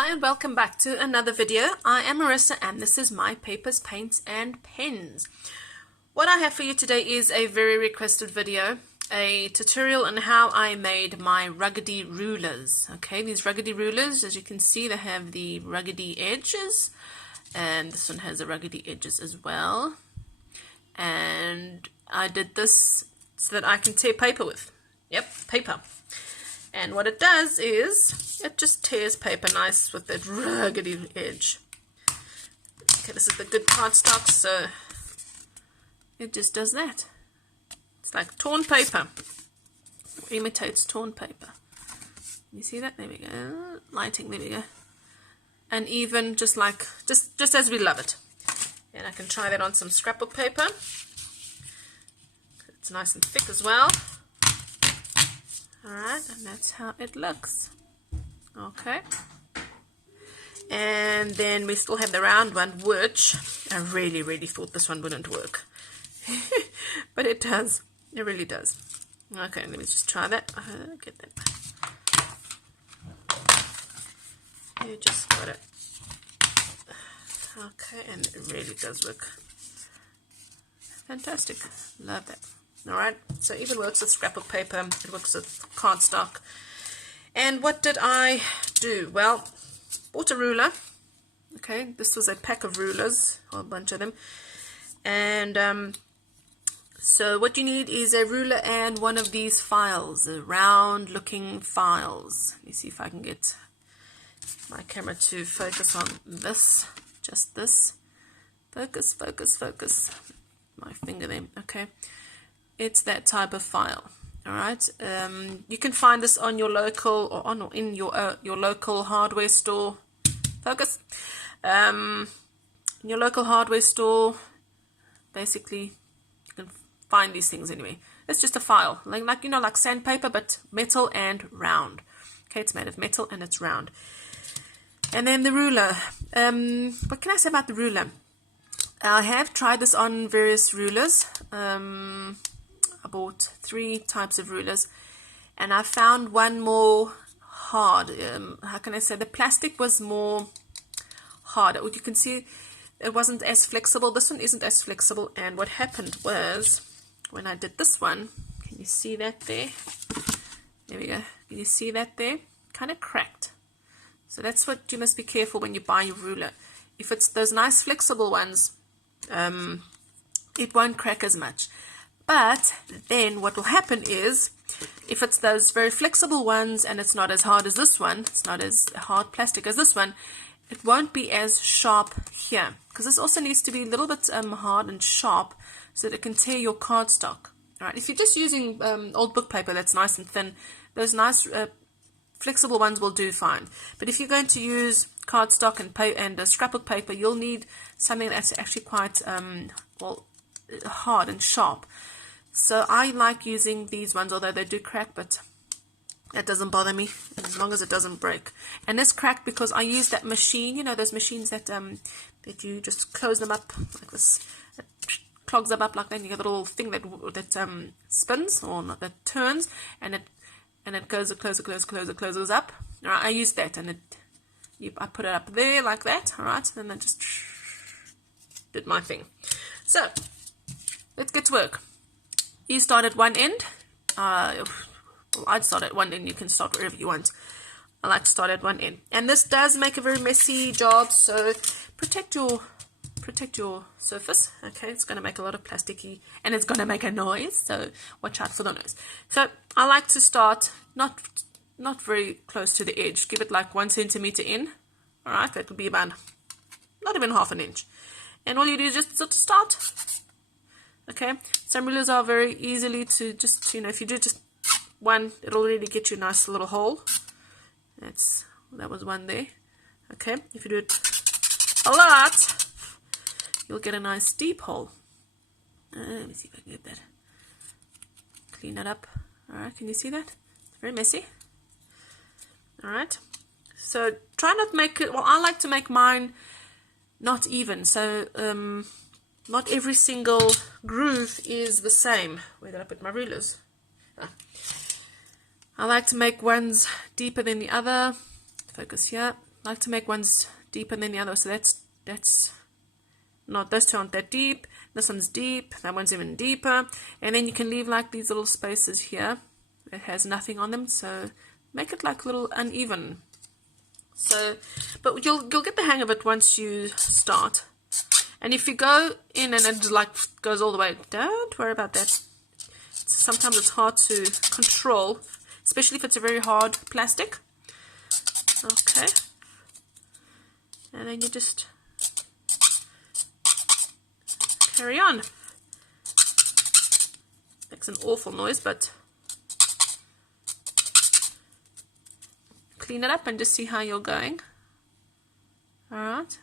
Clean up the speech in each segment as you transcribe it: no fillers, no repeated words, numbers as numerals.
Hi and welcome back to another video. I am Marissa and this is my papers, paints and pens. What I have for you today is a very requested video, a tutorial on how I made my ruggedy rulers. Okay, these ruggedy rulers, as you can see, they have the ruggedy edges, and this one has the ruggedy edges as well. And I did this so that I can tear paper with. Yep, paper. And what it does is it just tears paper nice with that ruggedy edge. Okay, this is the good cardstock, so it just does that. It's like torn paper. It imitates torn paper. You see that? There we go. Lighting, there we go. And even just like, just as we love it. And I can try that on some scrapbook paper. It's nice and thick as well. Alright, and that's how it looks. Okay. And then we still have the round one, which I really thought this one wouldn't work. But it does. It really does. Okay, let me just try that. Get that. You just got it. Okay, and it really does work. Fantastic. Love that. Alright, so it even works with scrapbook paper, it works with cardstock. And what did I do? Well, bought a ruler. Okay, this was a pack of rulers, a whole bunch of them. And so what you need is a ruler and one of these files, round looking files. Let me see if I can get my camera to focus on this, just this. Focus, focus, focus. My finger there, okay. It's that type of file. All right. You can find this on your local or in your local hardware store. Focus. In your local hardware store, basically, you can find these things anyway. It's just a file, like you know, like sandpaper, but metal and round. Okay, it's made of metal and it's round. And then the ruler. What can I say about the ruler? I have tried this on various rulers. I bought 3 types of rulers and I found one more hard. How can I say? The plastic was more hard. You can see it wasn't as flexible. This one isn't as flexible, and what happened was when I did this one, can you see that there? There we go. Can you see that there? Kind of cracked. So that's what you must be careful when you buy your ruler. If it's those nice flexible ones, it won't crack as much. But then what will happen is, if it's those very flexible ones and it's not as hard as this one, it's not as hard plastic as this one, it won't be as sharp here. Because this also needs to be a little bit hard and sharp so that it can tear your cardstock. Alright, if you're just using old book paper that's nice and thin, those nice flexible ones will do fine. But if you're going to use cardstock and scrapbook paper, you'll need something that's actually quite hard and sharp. So I like using these ones, although they do crack, but that doesn't bother me as long as it doesn't break. And this cracked because I used that machine, you know, those machines that that you just close them up like this. It clogs them up like that. You get a little thing that spins, or not, that turns, and it goes, closes up. All right, I used that, and I put it up there like that. All right, and then I just did my thing. So let's get to work. You start at one end. I'd start at one end. You can start wherever you want. I like to start at one end. And this does make a very messy job, so protect your surface. Okay, it's going to make a lot of plasticky, and it's going to make a noise, so watch out for the noise. So I like to start not very close to the edge. Give it like 1 centimeter in. All right, that would be about not even half an inch. And all you do is just sort of start. Okay, some rulers are very easily to just, you know, if you do just one, it'll really get you a nice little hole. That was one there. Okay, if you do it a lot, you'll get a nice deep hole. Let me see if I can get that. Clean that up. Alright, can you see that? It's very messy. Alright, so try not to make it, well, I like to make mine not even, so not every single groove is the same. Where did I put my rulers? I like to make ones deeper than the other. Focus here. like to make ones deeper than the other, so that's not, those two aren't that deep, this one's deep, that one's even deeper, and then you can leave like these little spaces here that has nothing on them, so make it like little uneven. So, but you'll get the hang of it once you start. And if you go in and it like goes all the way, don't worry about that. Sometimes it's hard to control, especially if it's a very hard plastic. Okay. And then you just carry on. Makes an awful noise, but clean it up and just see how you're going. Alright.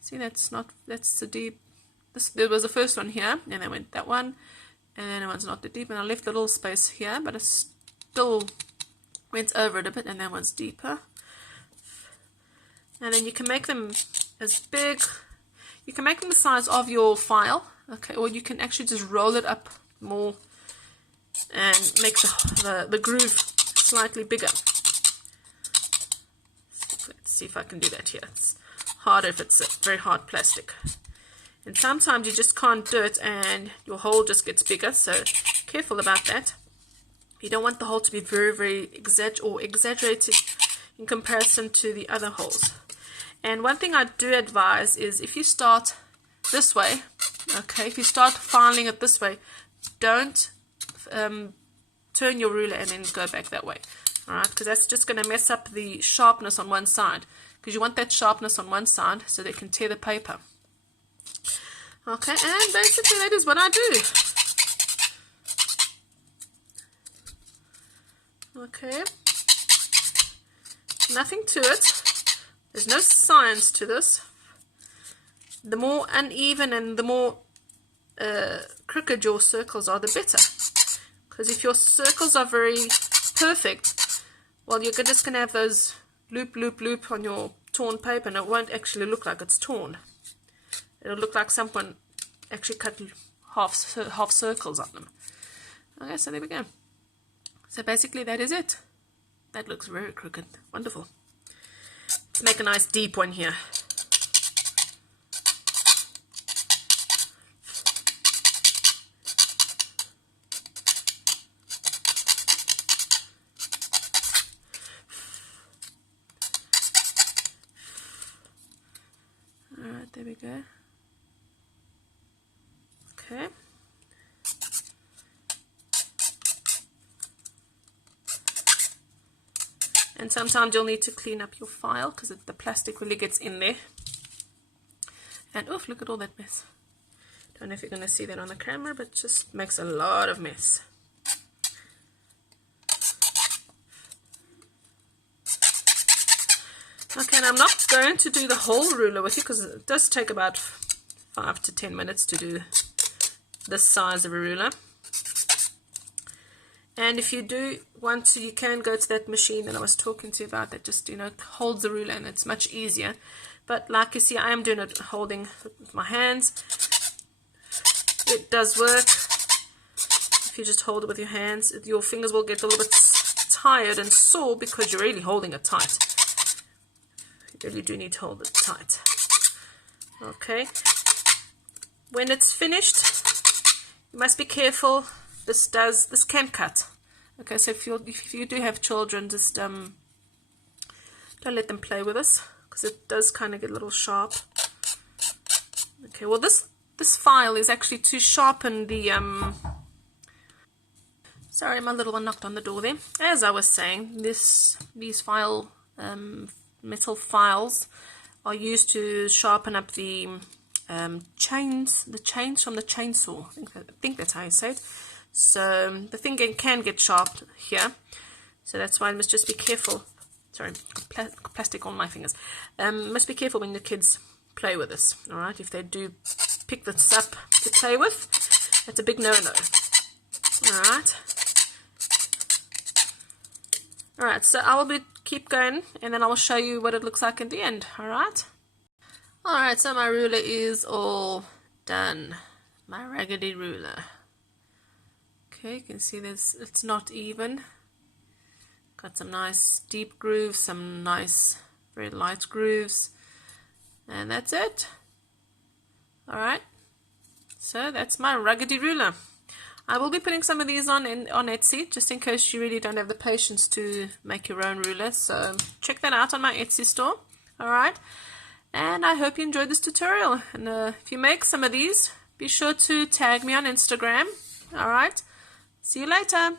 See, that's the deep. There was the first one here, and then went that one, and then that one's not the deep, and I left a little space here, but it still went over it a bit, and that one's deeper. And then you can make them as big, you can make them the size of your file, okay, or you can actually just roll it up more and make the groove slightly bigger. Let's see if I can do that here. It's harder if it's a very hard plastic. And sometimes you just can't do it and your hole just gets bigger, so careful about that. You don't want the hole to be very, very exaggerated in comparison to the other holes. And one thing I do advise is if you start this way, okay, if you start filing it this way, don't turn your ruler and then go back that way. Alright, because that's just going to mess up the sharpness on one side. Because you want that sharpness on one side so they can tear the paper. Okay, and basically that is what I do. Okay. Nothing to it. There's no science to this. The more uneven and the more crooked your circles are, the better. Because if your circles are very perfect, well, you're just going to have those loop, loop, loop on your torn paper, and it won't actually look like it's torn. It'll look like someone actually cut half circles on them. Okay, so there we go. So basically that is it. That looks very crooked. Wonderful. Let's make a nice deep one here. Alright, there we go. Okay. And sometimes you'll need to clean up your file because the plastic really gets in there. And oof, look at all that mess. Don't know if you're going to see that on the camera, but it just makes a lot of mess. Okay, and I'm not going to do the whole ruler with you because it does take about 5 to 10 minutes to do this size of a ruler. And if you do want to, you can go to that machine that I was talking to you about that just, you know, holds the ruler, and it's much easier. But like you see, I am doing it holding with my hands. It does work. If you just hold it with your hands, your fingers will get a little bit tired and sore because you're really holding it tight. You really do need to hold it tight. Okay. When it's finished, you must be careful. This can cut. Okay, so if you do have children, just don't let them play with this because it does kind of get a little sharp. Okay, well this file is actually to sharpen the sorry, my little one knocked on the door there. As I was saying, these metal files are used to sharpen up the chains from the chainsaw. I think that's how you say it. So the thing can get sharp here, so that's why I must just be careful. Sorry, plastic on my fingers. Must be careful when the kids play with this. All right, if they do pick this up to play with, that's a big no-no. All right, so I will keep going, and then I will show you what it looks like in the end. All right, so my ruler is all done. My Raggedy Ruler. Okay, you can see it's not even. Got some nice deep grooves, some nice very light grooves, and that's it. Alright, so that's my Ruggedy Ruler. I will be putting some of these on Etsy, just in case you really don't have the patience to make your own ruler. So check that out on my Etsy store. Alright, and I hope you enjoyed this tutorial. And if you make some of these, be sure to tag me on Instagram. Alright, see you later.